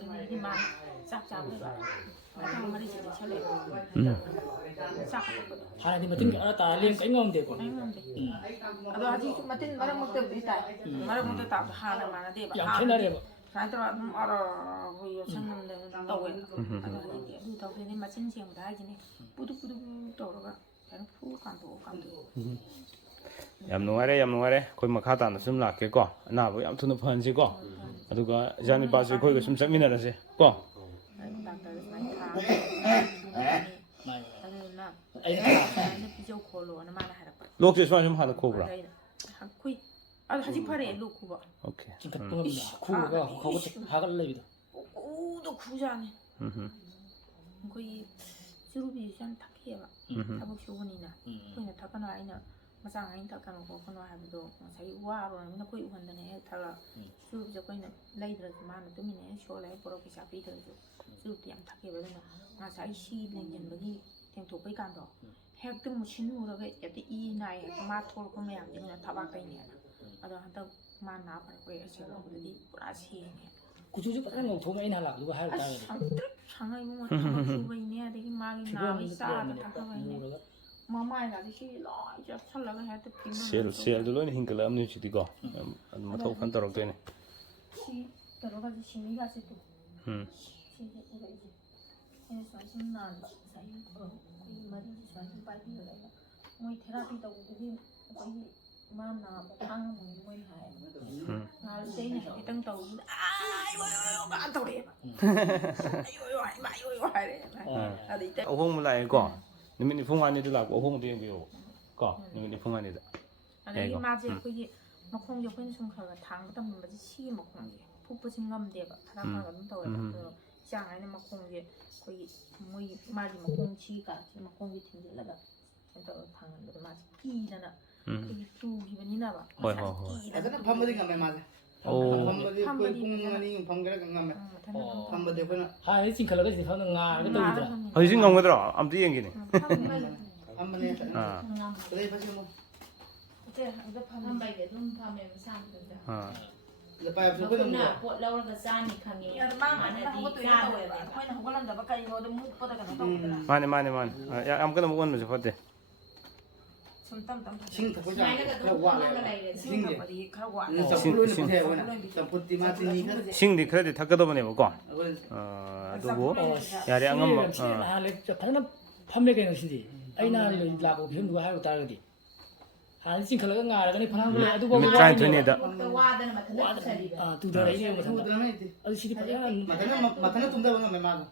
ꯑꯗꯒꯤꯗꯤ ꯃꯥꯅ ꯆꯥꯛ ꯆꯥꯕꯗ ꯃꯊꯪ ꯃꯔꯤꯁꯦ ꯆꯠꯁꯜꯂꯛꯑꯦ ꯆꯥꯛ ꯀꯠꯄꯗꯣ ꯍꯥꯟꯅꯗꯤ ꯃꯇꯤꯟ ꯀꯌꯥ ꯇꯥꯔ ꯂꯦꯝ ꯀꯩ ꯉꯝꯗꯦꯀꯣ ꯑꯩ ꯉꯝꯗꯦ ꯑꯗꯣ ꯍꯧꯖꯤꯛꯁꯨ ꯃꯇꯤꯟ ꯃꯔꯛ ꯃꯔꯛꯇꯕꯨꯗꯤ ꯇꯥꯏ ꯃꯔꯛ ꯃꯔꯛꯇ ꯇꯥꯕꯗꯣ ꯍꯥꯟꯅ ꯃꯥꯟꯅꯗꯦꯕ ꯌꯥꯝ ꯈꯦꯠꯅꯔꯦꯕ ꯁꯨꯃꯥꯏꯅ ꯇꯧꯔꯒ ꯑꯗꯨꯝ ꯑꯩꯈꯣꯏ ꯌꯣꯠꯁꯟ ꯉꯝꯗꯅ ꯇꯧꯋꯦ ꯑꯗꯣ ꯍꯧꯖꯤꯛꯇꯤ ꯑꯗꯨ ꯇꯧꯗꯦ ꯃꯆꯤꯟ ꯁꯦꯡꯕꯗ ꯍꯥꯏꯁꯤꯅꯦ ꯄꯨꯗꯨꯛ ꯄꯨꯗꯨꯛ ꯇꯧꯔꯒ ꯀꯩꯅꯣ ꯐꯨ ꯀꯥꯝꯊꯣꯛꯑꯣ ꯌꯥꯝ ꯅꯨꯡꯉꯥꯏꯔꯦ ꯑꯩꯈꯣꯏ ꯃꯈꯥ ꯇꯥꯅ ꯁꯨꯝ ꯂꯥꯛꯀꯦꯀꯣ ꯑꯅꯥꯕ ꯌꯥꯝ ꯊꯨꯅ ꯐꯍꯟꯁꯤꯀꯣ ꯑꯗꯨꯒ ꯏꯆꯥꯅꯨꯄꯥꯁꯨ ꯑꯩꯈꯣꯏꯒ ꯁꯨꯝ ꯆꯠꯃꯤꯟꯅꯔꯁꯦ ꯀꯣ ꯗꯥꯛꯇꯔꯗ ꯁꯨꯃꯥꯏꯅ ꯊꯥ ꯑꯗꯨꯗꯨꯅ ꯁꯨꯃꯥꯏꯅ ꯄꯤꯖꯧ ꯈꯣꯠꯂꯣꯅ ꯃꯥꯅ ꯍꯥꯏꯔꯛꯄ ꯂꯣꯛꯁꯦ ꯁꯨꯃꯥꯏꯅ ꯁꯨꯝ ꯍꯥꯟꯅ ꯈꯨꯕ꯭ꯔꯥ ꯈꯨꯏ ꯑꯗꯣ ꯍꯧꯖꯤꯛ ꯐꯔꯛꯑꯦ ꯂꯣꯛ ꯈꯨꯕ ꯑꯣꯀꯦ ꯆꯤꯡꯈꯠꯄ ꯉꯝꯗ ꯈꯨꯔꯒ ꯍꯥꯒꯠꯂ ꯂꯩꯕꯗꯣ ꯄꯨꯗ ꯈꯨꯖꯥꯅꯤ ꯑꯩꯈꯣꯏꯒꯤ ꯆꯨꯔꯨꯕꯤꯁꯨ ꯌꯥꯝ ꯊꯛꯈꯤꯑꯕ ꯊꯕꯛ ꯁꯨꯕꯅꯤꯅ ꯑꯩꯈꯣꯏꯅ ꯊꯛꯀꯅꯣ ꯑꯩꯅ ꯃꯆꯥ ꯉꯥꯏꯅ ꯊꯛꯀꯅꯣ ꯈꯣꯠꯀꯅꯣ ꯍꯥꯏꯕꯗꯣ ꯉꯁꯥꯏ ꯋꯥꯔꯣꯏꯅ ꯑꯩꯈꯣꯏ ꯎꯍꯟꯗꯅ ꯍꯦꯛ ꯊꯛꯂ ꯆꯨꯔꯨꯕꯤꯁꯦ ꯑꯩꯈꯣꯏꯅ ꯂꯩꯗ꯭ꯔꯁꯨ ꯃꯥꯅ ꯇꯨꯃꯤꯟꯅ ꯍꯦꯛ ꯁꯣꯜꯂ ꯍꯦꯛ ꯄꯣꯔꯛ ꯄꯩꯁꯥ ꯄꯤꯗ꯭ꯔꯁꯨ ꯆꯨꯔꯨꯞꯇꯤ ꯌꯥꯝ ꯊꯛꯈꯤꯕ ꯑꯗꯨꯅ ꯉꯁꯥꯏ ꯁꯤ ꯂꯦꯡꯁꯤꯟꯕꯒꯤ ꯇꯦꯡꯊꯣꯛꯄꯩ ꯀꯥꯟꯗꯣ ꯍꯦꯛꯇ ꯃꯨꯁꯤꯟꯃꯨꯔꯒ ꯍꯦꯛꯇ ꯏ ꯅꯥꯏ ꯍꯦꯛꯇ ꯃꯥ ꯊꯣꯛꯂꯛꯄ ꯃꯌꯥꯝꯁꯤꯅ ꯊꯕꯥꯛꯇꯩꯅꯦꯅ ꯑꯗꯣ ꯍꯟꯗꯛ ꯃꯥ ꯅꯥ ꯐꯔꯛꯄꯩ ꯑꯁꯤ ꯂꯧꯕꯗꯗꯤ ꯄꯨꯔꯥ ꯁꯦꯡꯉꯦ ꯀꯨꯆꯨꯁꯨ ꯐꯖꯅ ꯉꯧꯊꯣꯛꯑꯒ ꯑꯩꯅ ꯂꯥꯛꯄꯗꯨꯒ ꯍꯥꯏꯕ ꯇꯥꯔꯒꯗꯤ ꯁꯪꯉꯩ ꯊꯕꯛ ꯁꯨꯕꯩꯅꯦ ꯑꯗꯒꯤ ꯃꯥꯒꯤ ꯅꯥꯕꯩ ꯆꯥꯗ ꯊꯛꯇꯕꯩꯅꯦ ꯃꯃꯥꯏꯒꯁꯦ ꯁꯤ ꯂꯣꯏ ꯆꯞꯁꯜꯂꯒ ꯍꯦꯛꯇ ꯁꯦꯜꯗꯨ ꯂꯣꯏꯅ ꯍꯤꯡꯒꯠꯂꯛꯑꯕꯅꯤ ꯍꯧꯖꯤꯛꯇꯤꯀꯣ ꯑꯗꯨꯝ ꯃꯊꯧ ꯐꯟ ꯇꯧꯔꯛꯇꯣꯏꯅꯦ ꯁꯤ ꯀꯩꯅꯣꯒꯁꯦ ꯁꯤꯡꯃꯤꯒꯁꯦ ꯁꯤꯁꯦ ꯎꯔꯛꯏꯁꯦ ꯑꯩꯅ ꯁꯨꯃꯥꯏꯅ ꯁꯨꯝ ꯅꯥꯟꯕ ꯉꯁꯥꯏ ꯑꯩꯈꯣꯏꯒꯤ ꯃꯔꯤꯁꯦ ꯁꯨꯃꯥꯏꯅ ꯁꯨꯝ ꯄꯥꯏꯕꯤꯕꯗ ꯑꯩꯅ ꯃꯣꯏ ꯊꯦꯔꯥꯄꯤ ꯇꯧꯕꯗꯨꯗꯤ ꯑꯩꯈꯣꯏꯒꯤ ꯃꯥ ꯅꯥꯕ ꯈꯥꯡꯉꯝꯃꯣꯏ ꯃꯣꯏ ꯍꯥꯏꯌꯦꯕ ꯅꯥꯔꯁꯦ ꯑꯩꯅ ꯍꯥꯏꯐꯦꯠꯇꯪ ꯇꯧꯕꯗ ꯀꯥꯟ ꯇꯧꯔꯛꯑꯦꯕ ꯍꯥꯏꯔꯛꯑꯦ ꯑꯍꯣꯡꯕ ꯂꯥꯛꯑꯦꯀꯣ ꯅꯨꯃꯤꯠ 45ꯅꯤꯗ ꯂꯥꯛꯄ ꯑꯍꯣꯡꯕꯗꯣ ꯌꯦꯡꯕꯤꯌꯣ ꯀꯣ ꯅꯨꯃꯤꯠ 45ꯅꯤꯗ ꯑꯗꯒꯤ ꯃꯥꯁꯦ ꯑꯩꯈꯣꯏꯒꯤ ꯃꯈꯣꯡꯁꯦ ꯑꯩꯈꯣꯏꯅ ꯁꯨꯝ ꯈꯔ ꯈꯔ ꯊꯥꯡꯕ ꯇꯝꯕꯁꯦ ꯁꯤꯒꯤ ꯃꯈꯣꯡꯁꯦ ꯐꯨꯛꯄꯁꯤ ꯉꯝꯗꯦꯕ ꯈꯔ ꯈꯔ ꯑꯗꯨꯝ ꯇꯧꯋꯦꯕ ꯑꯗꯣ ꯆꯥꯡ ꯍꯥꯏꯅ ꯃꯈꯣꯡꯁꯦ ꯑꯩꯈꯣꯏꯒꯤ ꯃꯥꯒꯤ ꯃꯈꯣꯡ ꯁꯤꯒꯤ ꯀꯥꯟꯁꯤ ꯃꯈꯣꯡꯁꯦ ꯊꯤꯡꯖꯤꯜꯂꯒ ꯀꯩꯅꯣ ꯇꯧꯔꯒ ꯊꯥꯡꯍꯟꯕꯗ ꯃꯥꯁꯦ ꯀꯤꯗꯅ ꯑꯩꯈꯣꯏꯒꯤ ꯇꯨꯈꯤꯕꯅꯤꯅꯕ ꯐꯖꯅ ꯐꯝꯕꯗꯤ ꯉꯝꯃꯦ ꯃꯥꯁꯦ ꯐꯝꯕꯗꯤ ꯑꯩꯈꯣꯏ ꯄꯨꯡ 2 ꯐꯝꯒꯦꯔꯒ ꯉꯝꯃꯦ ꯐꯝꯕꯗꯤ ꯑꯩꯈꯣꯏꯅ ꯍꯥꯟꯅꯗꯤ ꯆꯤꯡꯈꯠꯂꯒ ꯁꯤꯗ ꯐꯝꯅ ꯉꯥꯔꯒ ꯇꯧꯕꯤꯗ꯭ꯔꯥ ꯍꯧꯖꯤꯛꯁꯤ ꯉꯝꯒꯗ꯭ꯔꯣ ꯑꯝꯇ ꯌꯦꯡꯒꯦꯅꯦ ꯐꯝꯕꯅꯦ ꯀꯗꯩ ꯐꯁꯤꯃꯣ ꯐꯝꯕꯩꯗꯤ ꯑꯗꯨꯝ ꯐꯝꯃꯦ ꯃꯁꯥꯗꯨꯗ ꯄꯥꯏꯕꯁꯨ ꯃꯈꯨꯠꯅ ꯄꯣꯠ ꯂꯧꯔꯒ ꯆꯥꯅꯤ ꯈꯪꯉꯤ ꯍꯥꯟꯅꯗꯤ ꯑꯩꯈꯣꯏꯅ ꯍꯧꯒꯠꯂꯝꯗꯕ ꯀꯩꯅꯣꯗ ꯃꯨꯛꯄꯗ ꯀꯩꯅꯣ ꯇꯧꯗꯅ ꯃꯥꯅꯦ ꯌꯥꯝ ꯀꯟꯅ ꯑꯣꯟꯕꯁꯨ ꯐꯠꯇꯦ ꯁꯨꯝ ꯇꯝ ꯇꯝ ꯏꯁꯤꯡ ꯊꯛꯄ ꯆꯥꯡ ꯁꯨꯃꯥꯏꯅꯒ ꯈꯔ ꯑꯗꯨꯝ ꯋꯥꯠꯂꯦ ꯐꯝꯃꯒ ꯂꯩꯔꯦ ꯏꯁꯤꯡ ꯊꯛꯄꯗꯤ ꯈꯔ ꯋꯥꯠꯂꯦ ꯆꯝꯐꯨꯠ ꯂꯣꯏꯅ ꯄꯤꯊꯛꯑꯦ ꯑꯩꯈꯣꯏꯅ ꯆꯝꯐꯨꯠꯇꯤ ꯃꯥ ꯆꯤꯅꯤ ꯈꯔ ꯏꯁꯤꯡꯗꯤ ꯈꯔꯗꯤ ꯊꯛꯀꯗꯕꯅꯦꯕꯀꯣ ꯑꯗꯨꯕꯨ ꯌꯥꯔꯦ ꯑꯉꯝꯕ ꯐꯖꯅ ꯐꯝꯃꯦ ꯀꯩꯅꯣ ꯁꯤꯗꯤ ꯑꯩꯅ ꯂꯥꯛꯄ ꯐꯤꯕꯝꯗꯨꯒ ꯍꯥꯏꯕ ꯇꯥꯔꯒꯗꯤ ꯍꯥꯟꯅꯗꯤ ꯆꯤꯡꯈꯠꯂꯒ ꯉꯥꯏꯔꯒꯅꯤ ꯐꯅꯥꯡꯕ ꯂꯩ ꯑꯗꯨꯕꯨ ꯅꯨꯃꯤꯠ 23ꯅꯤꯗ ꯋꯥꯗꯅ ꯃꯊꯟꯇ ꯄꯨꯁꯜꯂꯤꯕ ꯇꯨꯊꯔꯛꯏꯅꯦ ꯃꯊꯟꯇ ꯇꯨꯗꯅ ꯍꯩꯇꯦ ꯑꯗꯨ ꯁꯤꯗꯤ ꯐꯖꯅ ꯃꯊꯟꯇ ꯇꯨꯝꯊꯕ ꯉꯝꯃꯦ ꯃꯥꯗꯣ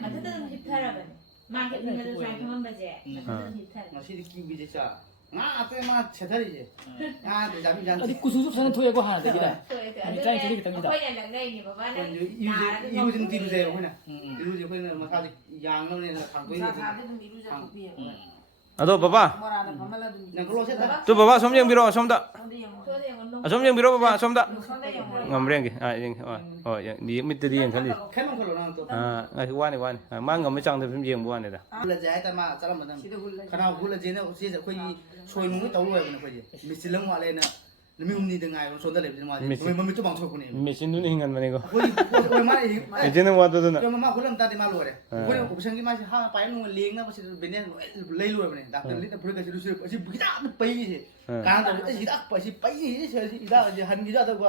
ꯃꯊꯟꯇ ꯑꯗꯨꯝ ꯍꯤꯞꯊꯔꯕꯅꯤ ꯃꯥ ꯍꯤꯞꯅꯤꯡꯉꯁꯨ ꯁꯨꯃꯥꯏꯅ ꯐꯝꯃꯝꯕꯁꯦ ꯃꯊꯟꯇ ꯑꯗꯨꯝ ꯍꯤꯞꯊꯔꯦ ꯉꯁꯤꯗꯤ ꯀꯤꯕꯤꯁꯦ ꯆꯥ ꯉꯥꯛꯇ ꯃꯥ ꯁꯦꯊꯔꯤꯁꯦ ꯉꯥꯛꯇ ꯖꯥꯕꯤ ꯖꯥꯟ ꯑꯗꯨ ꯀꯨꯆꯨꯁꯨ ꯐꯖꯅ ꯊꯣꯛꯑꯦꯀꯣ ꯍꯥꯟꯅꯗꯒꯤꯅꯦ ꯑꯩꯈꯣꯏꯅ ꯂꯛꯅꯩꯅꯦ ꯕꯕꯥꯅ 이루지 좀 뒤로세요 그냥 이루지 그냥 마사지 양념에 갖고 있는 ꯊꯥꯗꯤ ꯑꯗꯨꯝ ꯏꯔꯨꯖꯊꯣꯛꯄꯤꯑꯕ ꯑꯗꯣ ꯕꯕꯥ ꯃꯣꯔꯥꯗ ꯐꯝꯍꯜꯂ ꯑꯗꯨꯝ 그냥 그걸로 셋다 ꯇꯨ ꯕꯕꯥ ꯁꯣꯝ ꯌꯦꯡꯕꯤꯔꯣ ꯑꯁꯣꯝꯗ ꯁꯣꯝꯗ ꯌꯦꯡꯉꯣ ꯁꯣꯗ ꯌꯦꯡꯉꯣ ꯑꯁꯣꯝ ꯌꯦꯡꯕꯤꯔꯣ ꯕꯕꯥ ꯑꯁꯣꯝꯗ ꯁꯣꯝꯗ ꯌꯦꯡꯉꯣ ꯉꯝꯕ꯭ꯔ ꯌꯦꯡꯒꯦ ꯃꯤꯠꯇꯗꯤ ꯌꯦꯡꯈꯜꯂꯤ 캐논 컬러 나는 또 ꯉꯁꯤ ꯋꯥꯅꯤ ꯃꯥ ꯉꯝꯕ ಚಾಂದ ꯁꯨꯝ ꯌꯦꯡꯕ ꯋꯥꯅꯤꯗ hul러지 하다 마 자라면 ꯁꯤꯗ ꯍꯨꯜꯂ 그나 hul러지는 어찌 거기 소이문이 떠올라요 그냥 거기 미실랑 와래는 누미 um니 등아요 손다 랩지 마지 왜 몸이 좀 망쳐고네 ꯃꯦꯆꯤꯟꯗꯨꯅ ꯍꯤꯡꯍꯟꯕꯅꯤꯀꯣ 거기 왜 말이 ꯃꯦꯆꯤꯟꯅ ꯋꯥꯗꯗꯅ 저 마마 hul럼 따디 말로래 우리 옵션기 맛이 하나 빠이는 레잉나 버시 베네 레이로네 닥터 리다 부르가 지루시 어시 부기다 빠이지 가는데 이다 버시 빠이지 이다 이제 한기자다고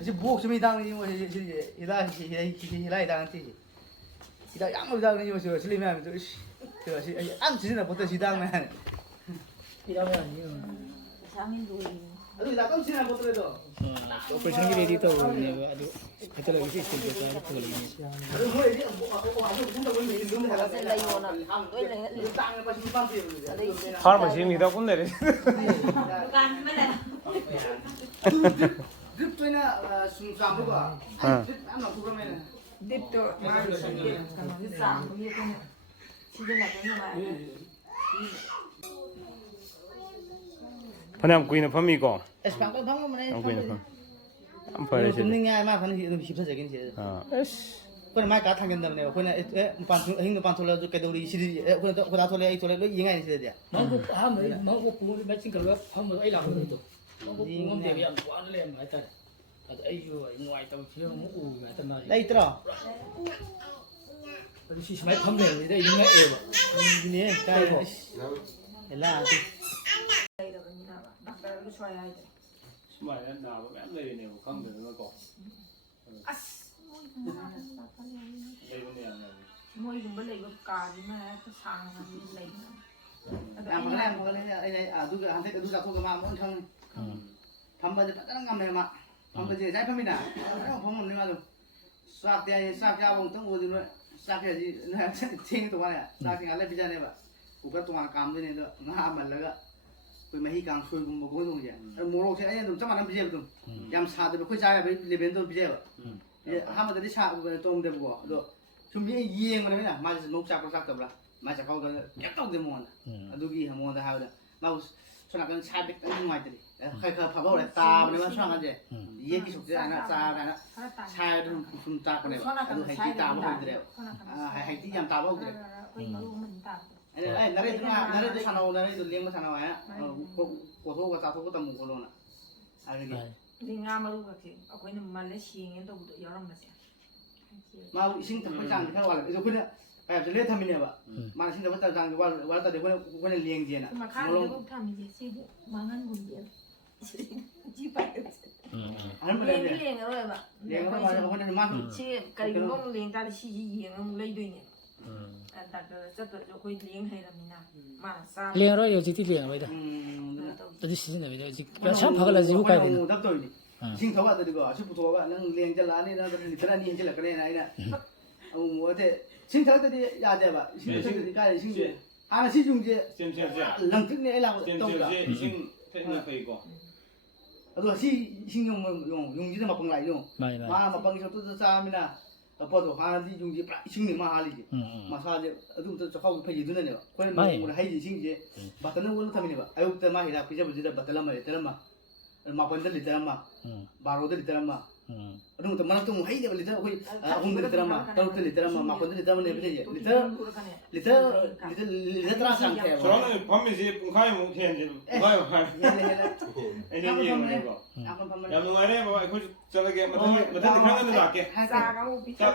어시 부엌 좀 이당이 뭐 이다 이다한테 이다 양을 이다는 이거 저 슬리면 저시 안 지나 보다 지당만 이러면 장인도 아니 나도 지나 보더라도 오퍼레이션 레디 ತಗೊಳ್ಳಿವ ಅದು ಕತ್ತಲಗಿ ಸಿಸ್ಟಮ್ ಬೇಕಾದ್ರೆ ತಗೊಳ್ಳಿ ಅದು ಹೋಗಿ ಅದು ಮುಂದೆ ಬಂದು ಇನ್ನೊಂದು ಹೇಳಲ್ಲ ಇವನ ಇದು ತಾಂಗ ಪಸಿ ಬಂತು ಫಾರ್ಮಸಿ ಮಿದ ಕುಂದರಿ दुकान में ले ड्रिप 또이나 숨삼부가 ड्रिप 안 넣고 그러면 딥도 마음이 생겨 그러면 싸움 이거는 시즌하고 말이야 ꯐꯅꯌꯥꯝ ꯀꯨꯏꯅ ꯐꯝꯃꯤꯀꯣ 에스팡 방금은 ꯌꯥꯝ ꯀꯨꯏꯅ ꯐꯝ ꯌꯥꯝ ꯐꯔꯦ ꯁꯤꯗꯤ tumning nya ma kan hi hip sa jegin si ꯑꯁ คนไม้กาทางกันดำเนี่ยคนน่ะปานหิงปานโทรแล้วก็ดูดีสิคนตาโทรเลยไอ้โทรเลยยิงไงสิเดีย မောင်ကဟာမေမောင်ကပူမချင်းကလောဖမ်းမအဲ့လာလို့တော့မောင်ကပူမတယ်ပြန်ကွာလဲမှာတဲ့အဲ့ယူငွေတော့ချေမူမှာတမရီ ไอ้ตรอ ဘယ်ရှိစမိုင်းဖမ်းတယ်လေဒီမဲ့အေးပါ ဒီနေ့ကဲဟဲ့လာတိ လိုက်တော့ညီနာပါဒေါက်တာလူဆွဲရတယ် စမိုင်းနာပါမယ်လေနေကိုကောင်းတယ်ကော အစ်မွေးကလည်းလာပါလေ လေနေရမယ် မွေးကမလေးကကာဒီမှာသဆောင်ကလေးလိုက်နေ อ่ะมันก็เลยไอ้ดูก็อันที่ดูจากทุกมามันทั้งทำไปจะตั้งงามเลยมาทำไปจะใช้พมินะแล้วผมมันนี่มาดูสากเดียสากยาวต้องอูดูด้วยสากเดียที่เนี่ยทิ้งตัวเนี่ยสากที่อะไรพิจารณาแบบกูก็ตัวกรรมด้วยเนี่ยด้วยงามันแล้วก็เป็นมาให้กลางช่วยกูมาบุญตรงนี้โมโลใช่ไอ้เนี่ยจะมาทำพิจารณาตรงยามชาตัวไปคุยใจไปเรียนตัวพิจารณาถ้ามันจะได้ชาตรงเดียวกูดูชุมนี้เยี่ยงมันเลยนะมาจะนุกชาก็ชาตัวละมาจากเขาก็แก้วเดมอนดูกี่หมอนแต่หาเลยมาชนะกันชาเด็กตั้งง่ายเลยใครเคยพับเอาเลยตาเนี่ยมันช่างกันเจ๊เยี่ยกี่สุดจะนะตาอะไรนะชาดูคุณตาคนเนี่ยดูให้ที่ตาบ้างเดียวให้ที่ยามตาบ้างเดียวไอ้นั่นเลยนั่นเลยชนะนั่นเลยเลี้ยงมาชนะไว้อะโคโต้กับตาโต้ก็ตามุกคนละอะไรเงี้ย ဒီငါမလို့ကစီအခုနမလည်းရှင်းရင်တော့ရောရမှာစီ มาสิ่งที่พระจันทร์ที่เขาว่าเลยคือคนเนี่ยแบบจะเลี้ยงทำยังไงวะมาสิ่งที่พระจันทร์ว่าแต่เดี๋ยวคนเลี้ยงเจนอ่ะ ဒီမှာခါလေးကိုထားမိစီစီမငန်းဘူးလေကြည့်ပါဦး อันนั้นไม่ได้ လ เนี่ย င်းလင်းရောပါ เลี้ยงเขามาคนนั้นมา ချေကရီငုံလင်းတာရှိရင်ငုံလေးတွေ့နေအဲ့ဒါတော့စက်တော့ကိုလင်းဟဲ့ရမနာမစာ လင်ရောရောစီတီလင်ပဲတာတတိစီနေပဲဒီချမ်းဖကလာဇီဟုကိုင်တယ် ดับตัวนี่ชิงเขาว่าแต่ดีกว่าชิบุตัวว่านั่งเลี้ยงจะล้านนี่นะแต่นี่แต่นี่จะหลักเลยนะไอ้น่ะเอาหัวเตะชิงเขาแต่ดียาเดบะชิงเขาแต่ใกล้ชิงเจอ่าชิงจุงเจ เสียมเสียมเสีย หลังตึกนี่ไอ้เรา เสียม ต้อง เสียม ละ เสียชิงเทคนิคไปก่อน เอาตัวชิงยงที่จะมาปังไหลยง မိုင်ပါ มาปังชอบตัวซามินะพอตัวหาที่ยงที่ชิงนี่มาหาลิมาซาเจดูตัวจะเข้าไปยืนนั่นเนี่ยคนมันให้ชิงเจบัตรนั้นวันทำนี่บ่อายุแต่มาเห็นพิจารณาจะบัตรละมาเลยแต่ละมาปันจะลิตรมาบาร์โรเดลิตรมาaduh teman tuh hai dia liter aku aku liter mah kalau liter mah mak pun liter mah ne betul je liter terasa kayak 저는 밤에지 punkai mau tian je punkai mau ini dia mau ni kok aku pamane yang nunggu ni bawa ikut jalan ke mata dikangan tu tak ke စာကောင်းပြီး tak